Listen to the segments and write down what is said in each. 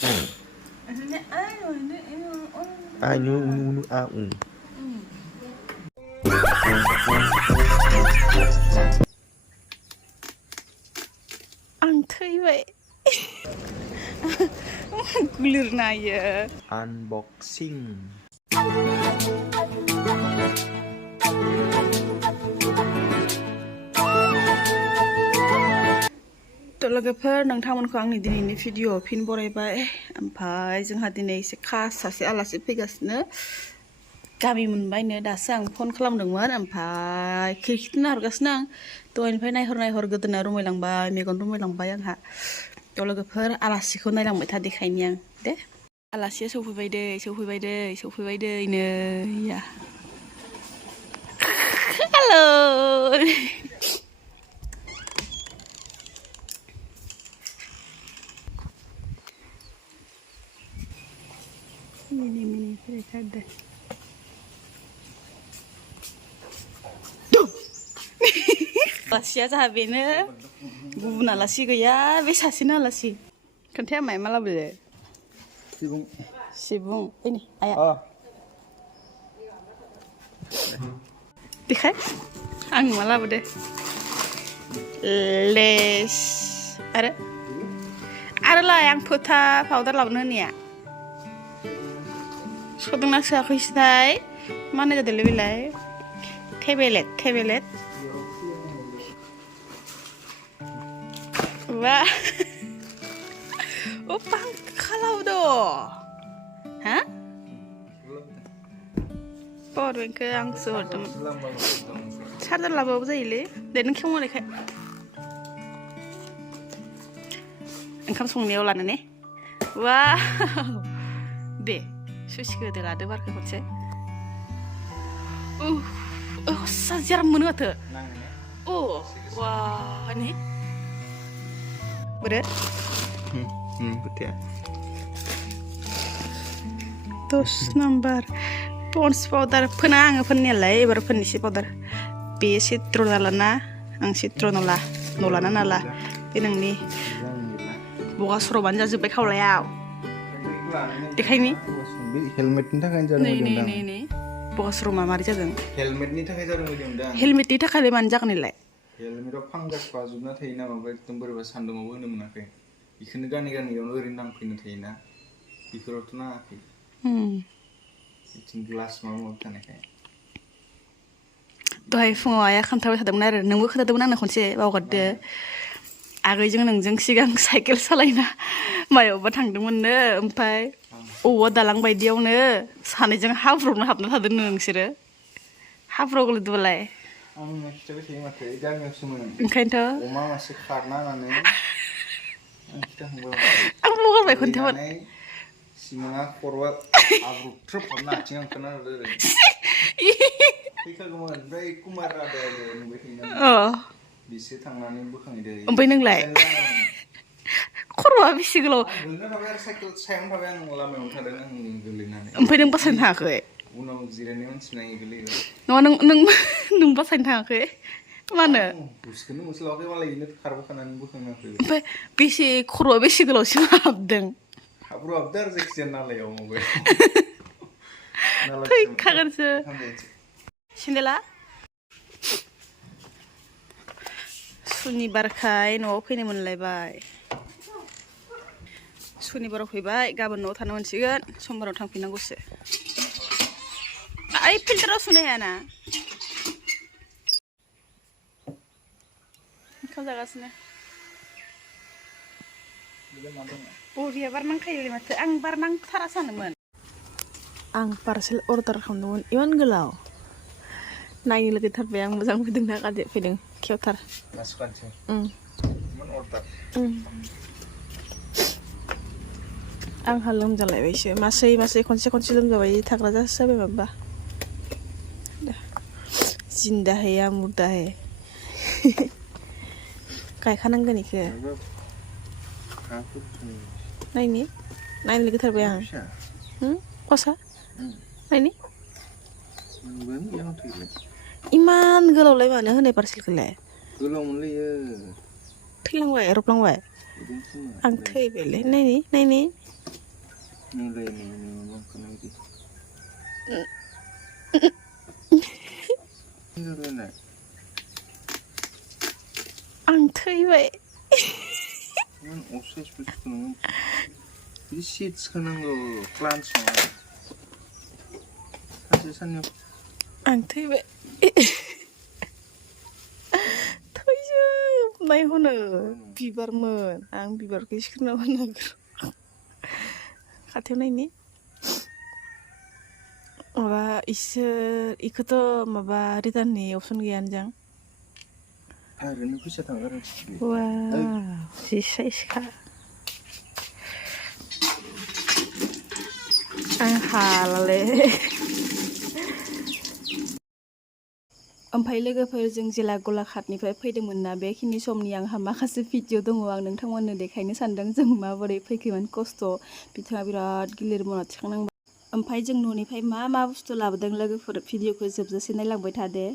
Ang thầy Gulir na ya. Unboxing. Logoफोर नोंथांमोनखौ आंनि दिनैनि video फिन बरायबाय ओमफ्राय जोंहा दिनै एसे खास सासे आलासि फैगासिनो गामि मोनबायनो दासो आं फन खालामदोंमोन ओमफ्राय खिरखिथिं नाहरगासिनो आं दहायनिफ्राय नायहर गोदोना रुमायलांबाय मेगन रुमायलांबाय आंहा लोगोफोर आलासिखौ नायलांबाय था देखायनि आं दे आलासिया सौफैबाय दै नै या hello Mini frekade. Alasya sahabene gugun alasi gaya be sasina alasi. Kentea mai malah bele. Sibung. Ini ayah. Oh. Dikai? Ang malah bede. Les. Ada lah yang putih powder lawan ni ya. Sodong nasi aku istai, mana jadi lebih lay? Tebelet. Wah, opang kalau do, hah? Poreng ke angsur teman. Sadar lah bawa jadi, dan kau mau lekang? Engkau sungguh olah nih? Wah, deh. Susiku adalah ada warga kocek. Sajar mana tu? Wah, ni. Betul? Betul. Terus nomor Pons powder penang penilai berpenisi powder. B citronalana, ang citronola, nolana nala. Pinang ni. Bukas roban jatuh baik kau layau. Dikai ni? Helmet ni tak kan jarum ujung dang. Ni. Bukas rumah mari jagung. Helmet ni tak kan jarum ujung dang. Helmet ni tak kali manjak nilai. Helmet tu panggas pasupna thai na mabek temper basan dong mabu ni mana ke. Ikan gani orang orang nang pina thai na. Ikut tu na ke. Ikan gelas mabu kan ke. Doai fungo ayah kan tahu hadam nara. Nunggu kita tahu nana konse bawa kade. Agaknya nungjung sigang cycle salahina. Mayo batang demun ne, empai. Dalang bayi dia ne. Sana jeng hafro na hafna hadun nungsire. Hafro kalau tu belai. Coba sih mati. Jangan semua. Engkau itu? Oma masih karena nane. Kita hamba. Aku bukan bayi kontewan. Simanga korwat abru truk pernah cingang kena ada. Kita kemana? Bayi kumar ada nubahina. Oh. Bisa tangannya bukan ide. Empai nenglai. Korwa bisi gelo. Gulna nabar cycle sayang nabar yang lama yang thada nang gulina. Empai neng pasan ha ke? Unang zirani man sinai guli. No neng pasan ha ke? Mana? Buskan muslau ke malah ini karbo kanan bukan aku. Empai bisi korwa bisi gelo sih abdeng. Abru abdar seksian nala ya omo gue. Tuh kaget sih. Sindela? Sunibar kai no fini moनलायबाय Sunibaराव फैबाय गाबोन न'आव थानो मोनसिगोन समबाराव थांफिननांगौसो आइ फिल्टाराव सुनो हायाना ओंखाम जागासिनो बरिया बार नांखायोलै माथो आं बार नांथारा सानोमोन आं पार्सेल अर्डार खालामदोंमोन इमान गोलाव नायनो लुगैथारबाय आं मोजां फैदोंना गाज्रि फैदों खेवथार Masukkan sih. Cuman order. आंहा लोमजालायबायसो मासै खनसे लोमजाबाय थाग्रा जाबाय माबा जिन्दा है या मुर्दा है गायखानांगोन इखो नायनो लुगैथारबाय आं खसा नायनि इमान गोलावलाय मानो होनाय पार्सेलखौलाय गोलाव मोनलैयो थैलांबाय रबलांबाय आं थैबायलै नायनि आं थैबाय बिदि सिट्स होनांगौ क्लान्स नङा सानसे साननै आं थैबाय थैजोबनाय हनो बिबारमोन आं बिबारखौ सिखोना होनांगौ खाथियाव नायनि माबा इसोर इखौथ' माबा रिटार्ननि अपसन गैयानो जां ओरैनो फैसा थांगोन वाव जि साइजखा आं हालालै ओमफ्राय लोगोफोरजों जेला गलाघाटनिफ्राय फैदोंमोन ना बेखिनि समनि आंहा माखासे भिडिअ दङ आं नोंथांमोननो देखायनो सानदों जों माबोरै फैखोमोन खस्थ' बिथाङा बिराद गिलिर मना थिखांनांबाय ओमफ्राय जों न'निफ्राय मा बुस्थु लाबोदों लोगोफोर भिडिअखौ जोबजासे नायलांबाय था दे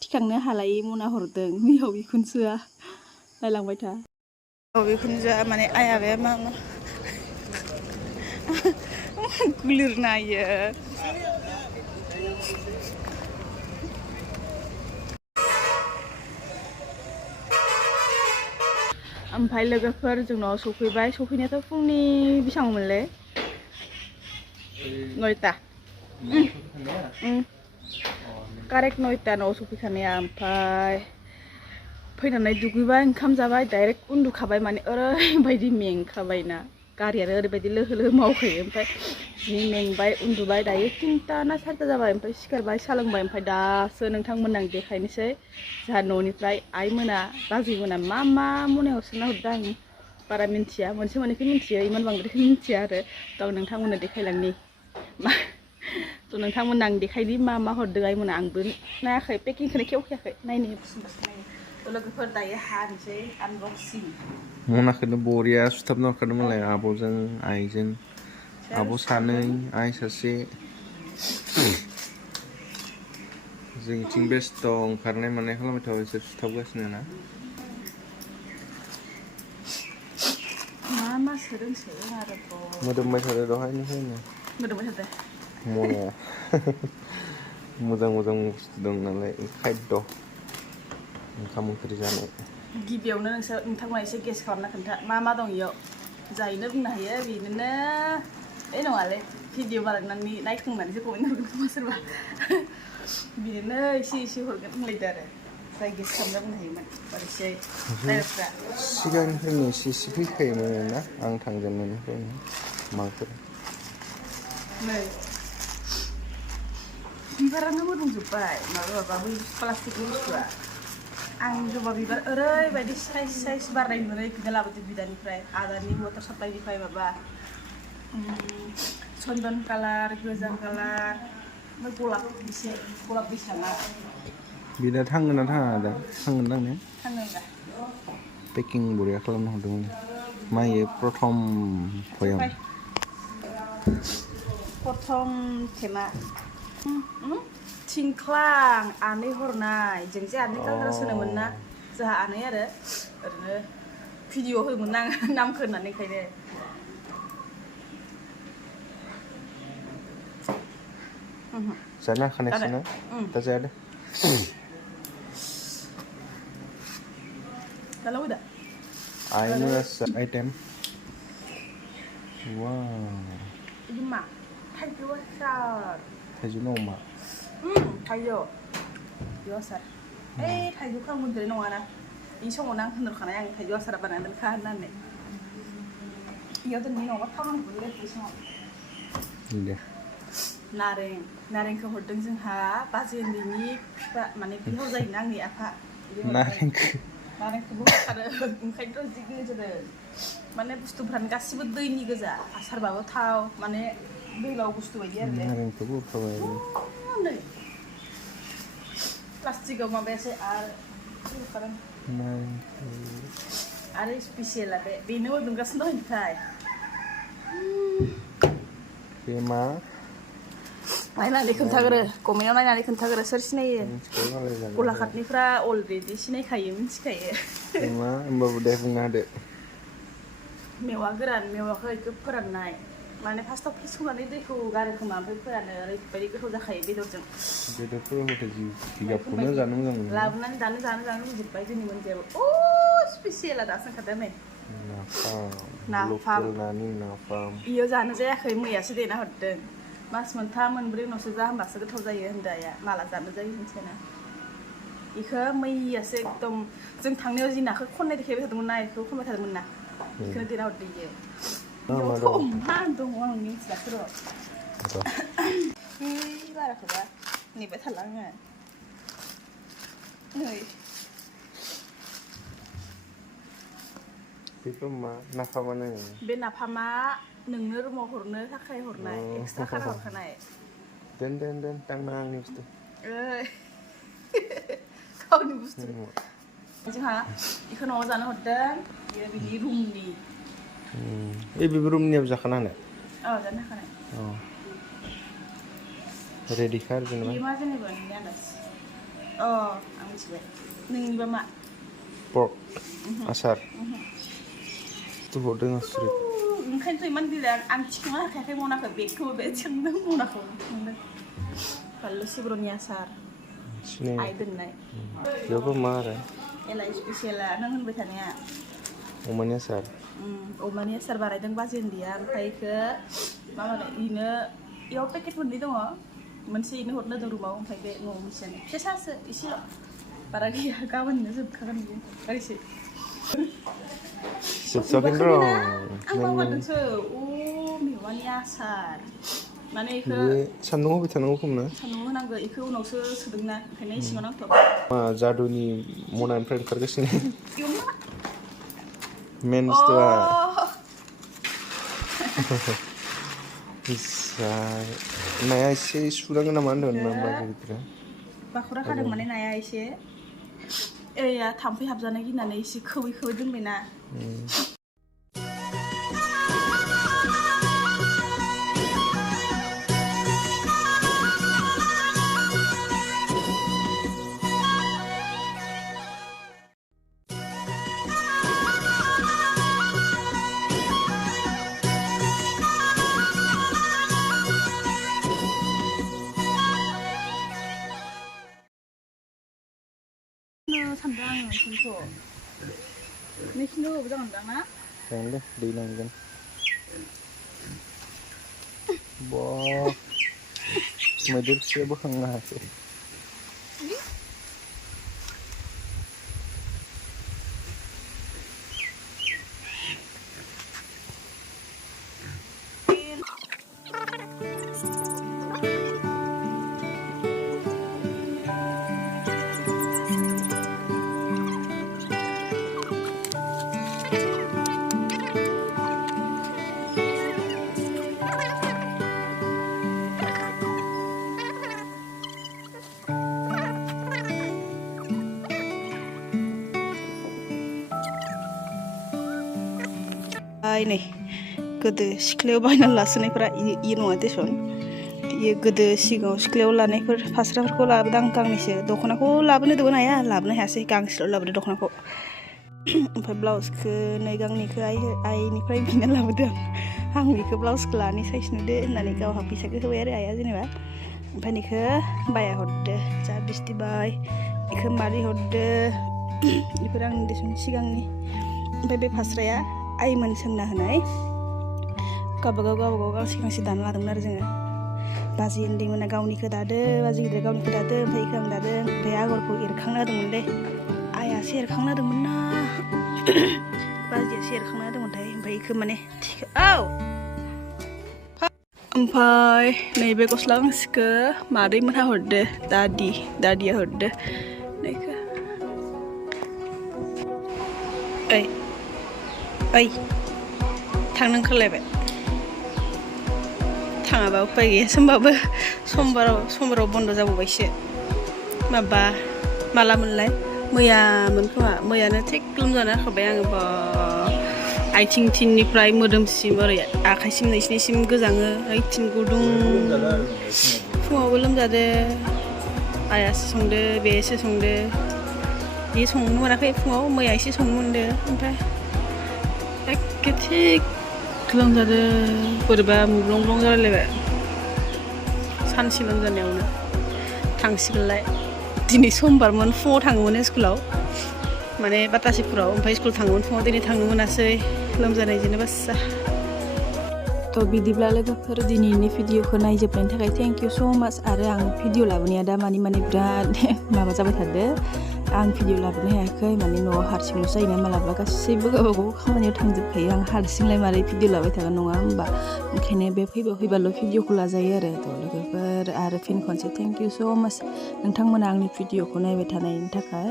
थिखांनो हालायै मना हरदों मियाव बिखुनजोआ नायलांबाय था बिखुनजोआ माने आइया बे मा गिलिर नायो ओमफ्राय लोगोफोर जोंनाव सफैबाय सफैनायाथ' फुंनि बेसेबांमोनलै 9टा कारेक्ट 9टा न'आव सफैखानाया ओमफ्राय फैनानै दुगैबाय ओंखाम जाबाय डाइरेक्ट उन्दुखाबाय माने ओरैबायदि मेंखाबायना गारियानो ओरैबायदि लोहो लोहो मावखायो ओमफ्राय जि मेंबाय उन्दुबाय दायो 3टा ना 4टा जाबाय ओमफ्राय सिखारबाय सा लोंबाय ओमफ्राय दासो नोंथांमोननो आं देखायनोसै जोंहा न'निफ्राय आइमोना बाजैमोना मा मनायाव सोना हरदों आं बारा मिन्थिया मोनसे मोननैखौ मिन्थियो इमान बांद्रायखौ मिन्थिया आरो थ' नोंथांमोननो देखायलांनि थ' नोंथांमोननो आं देखायनि मा हरदों आइमोना आंबो नायाखै पेकिंखौनो खेवखायाखै नायनो थ' लोगोफोर दायो हानोसै आनबक्सिं मनाखौनो बरिया सुथाबना हरखादों मालाय आब'जों आइजों आब' सानै आइ सासे जोंनिथिं बेस्थ' ओंखारनाय मानाय खालामबाय थाबाय बिसोर सुथाबगासिनो ना मा सोदों आरोथ' मोदोमबाय थादो दहायनिफ्रायनो मोदोमबाय थादो मनाया मोजां बुस्थु दं नालाय खायद ओंखाम ओंख्रि जानाय गिबियावनो नोंथांमोना एसे गेस खालामना खोन्था मा दं इयाव जायैनो बुंनो हायो बेनोनो नङालै भिडिअ बानायनानै नायखांनानैसो कमेन्ट हरगोन खोमा सोरबा बिदिनो एसे हरगोन होनलायदो आरो जाय गेस खालामना बुंनो हायोमोन ओरैसै डाइरेक्टफ्रा सिगांनिफ्रायनो एसे फैखायोमोन ना आं थांजेननायनिफ्रायनो माफोर नै बिबारानो मोदोमजोब्बाय माबा बै प्लास्टिकनि बुस्थुआ आं जबा बिबार ओरैबायदि साइज बारनाय नुनानै बिदा लाबोदों बिदानिफ्राय आदानि वाटार साप्लाइनिफ्राय माबा चन्दन कालार गोजा कालार ओमफ्राय गलाब बेसाना बिदा थांगोन ना थाङा दा थांगोन दांने थाङो दा पेकिं बरिया खालामना हरदोंमोन मायो प्रथम भयाम प्रथम थेमा थिंख्लां आनै हरनाय जों जे आनै कालकाराव सोनोमोन ना जोंहा आनै आरो ओरैनो भिडिअ होयोमोन आं नामखौ होननानै ओंखायनो जानो हाखानायसो ना दा जाया दे Kalau udah? I'm item. Wow. Ini mah, 타이거 왔어. 태준 엄마. 타이거. 왔어. 에이, 타이거 칸 분들이 너와나. 이 성우 난 흔들 가나 양 타이거 왔어라 바나는 칸난네. 이어도 니 너가 타만 분들이 있어. 네. नारेंखौ हरदों जोंहा बाजै उन्दैनि फिफा माने बिहाव जायोना आंनि आफा नारेंखौबो हरखादों ओंखायनोथ' जि गोजोदों माने बुस्थुफ्रानो गासिबो दैनि गोजा आसारबाबो थाव माने दैलाव बुस्थु बायदि आरो नारेंखौबो हरखाबाय नै प्लास्टिकआव माबायासो आरो हरखादों आरो स्पेसियेला बेनो मोदोमगासिनो दं ओमफ्राय बे मा नायनानै खोन्थाग्रो कमेन्टआव नायनानै खोन्थाग्रो सोर सिनायो गलाघाटनिफ्रा अलरेडि सिनायखायो मिथिखायो मा होमबाबो दे बुंना होदो मेवा गोरान मेवाखौ बेखौ फोराननाय माने फार्स्टआव संनानै दैखौ गारो खोमा ओमफ्राय फोरानो ओरैबायदि गोथाव जाखायो बेदरजों बेदरफोर होथाय जिगाबखौनो जानो मोजां मोनो लाबोनानै जानो लुबैजोब्बाय जोंनि मोनजायाबो स्पेसियेला दासो ओंखारदों नै लकेल नानि नाफाम इयो जानो जायाखै मैयासो देना हरदों मास मोनथाम मोनब्रै उनावसो जा होमबासो गोथाव जायो होनदाया माला जानो जायो मिथियाना इखो मैयासो एकदम जों थांनायाव जि नाखौ खननाय देखायबाय थादोंमोन ना इखौ खनबाय थादोंमोन ना इखौनो देना हरदो इयो इयावथ' मा दङ आं मिथियाखै र' बाराखौबा नेबाय थाला आङो नै बेखौ मा नाफामानो बे नाफामा नोंनो रुमाव हरनो थाखाय हरनाय एक्सट्रा खाना हरखानाय दोन दांना आंनि बुस्थु गावनि बुस्थु जोंहा बेखौ न'आव जानो हरदों बियो बिनि रुमनि बेबो रुमनियाव जाखाना होनाय जानो हाखानाय रेडिखा आरो जेनेबा मा जेनेबा नोंनि आन्दाज आं मिथिबाय नोंनिबा मा पर्क आसार हरदों आसुरि ओंखायनोथ' इमान गिलिर आं थिखांना होखायाखै मनाखौ बेगखौबो बे थिखांदों मनाखौ थिखांदों बानलु सिब्र'नि आसार आइ दोननाय बेयावबो मा आरो एलाइ स्पेसियेला नों होनबाय थानाया अमानि आसार अमानि आसार बानायदों बाजै उन्दैया ओमफ्राय इखौ मा होनो इनो इयाव पेकेट मोननै दङ मोनसे इनो हरनो होदों रुमाव ओमफ्राय बे न'आव मोनसेयानो फिसासो इसेल' बारा गैया गाबोननो जोबखागोन बियो गारिसो जोबथ'वाखै र' आं बावगारदोंसो मेवानि आसार माने इखौ सान्दुं होबाय थानांगौ खोमा सान्दुं होनांगौ इखौ उनावसो सोदोंना ओंखायनो इसिङाव नांथ'वाखै मा जादुनि मनानिफ्राय ओंखारगासिनो मेन बुस्थुआ नाया एसे सुनांगोन नामा होनदोंमोन बाजैफोरा बाखुरा खादों माने नाया एसे ओइया थाम्फै हाबजानो गिनानै एसे खोबै दोनबायना सानदों आङो बेखौ नोंसिनि होबो जागोनदां ना जागोन दे दै नांगोन मैदेर फिसाया बोखांनो हायाखै नै गोदो सिख्लायाव बायना लासोनायफोरा इ नङा देसन इयो गोदो सिगाङाव सिख्लायाव लानायफोर फास्राफोरखौ लाबोदों आं गांनैसो दख'नाखौ लाबोनो दोंमोन हाया लाबोनो हायासै गांसेल' लाबोदो दख'नाखौ ओमफ्राय ब्लाउसखौ नै गांनैखौ आइनिफ्राय बिना लाबोदों आं बेखौ ब्लाउसखौ लानि साइज नुदो होननानै गावहा फैसाखौ होबाय आरो आइया जेनेबा ओमफ्राय बेखौ बाया हरदो जा बिस्थिबाय बेखौ मादै हरदो बेफोर आंनि देसन सिगांनि ओमफ्राय बे फास्राया आइमोन सोंना होनाय गावबागाव गांसे दाना लादोंमोन आरो जोङो बाजै उन्दैमोना गावनिखौ दादो बाजै गिदिर गावनिखौ दादो ओमफ्राय इखौ आं दादों ओमफ्राय आगरखौ एरखांना होदोंमोनलै आइयासो एरखांना होदोंमोन ना बाजैयासो एरखांना होदोंमोनथाय ओमफ्राय इखौ माने ओमफ्राय नैबे गस्ला गांसेखौ मादैमोनहा हरदो दादिया हरदो नैखौ ओइ थांनो ओंखारलायबाय थाङाबा उपाय गैया होमबाबो समबाराव बन्द जाबावबायसो माला मोनलाय मैयामोन खोमा मैयानो थिग लोमजाना होखाबाय आङो बा आथिं थिननिफ्राय मोदोमसिम ओरै आखाइसिम नैसिनिसिम गोजाङो आथिं गुदुं फुङावबो लोमजादो आइयासो संदो बेसो संदो बे संनो मोनाखै फुङाव मैया एसे संनो मोनदो ओमफ्राय एखे थिग लोमजादों बोरैबा मुब्लं ब्लं जालायलायबाय सानसे लोमजानायावनो थांसिगोनलाय दिनै समबारमोन फुङाव थाङोमोन स्कुलाव माने बातासिपुराव ओमफ्राय स्कुल थाङोमोन फुङाव दिनै थांनो मोनासै लोमजानायजोंनो बासा थ' बिदिब्ला लोगोफोर दिनैनि भिडिअखौ नायजोबनायनि थाखाय थेंक इउ स' माच आरो आं भिडिअ लाबोनाया दा माने बिराद माबा जाबाय थादो आं भिडिअ लाबोनो हायाखै माने न'आव हारसिंल'सो जायोना मालाबा गासैबो गावबागाव खामानियाव थांजोबखायो आं हारसिंलाय मारै भिडिअ लाबाय थागोन नङा होमबा ओंखायनो बे फैबाल' भिडिअखौ लाजायो आरो थ' लोगोफोर आरो फिन खनसे थेंक इउ स' माच नोंथांमोना आंनि भिडिअखौ नायबाय थानायनि थाखाय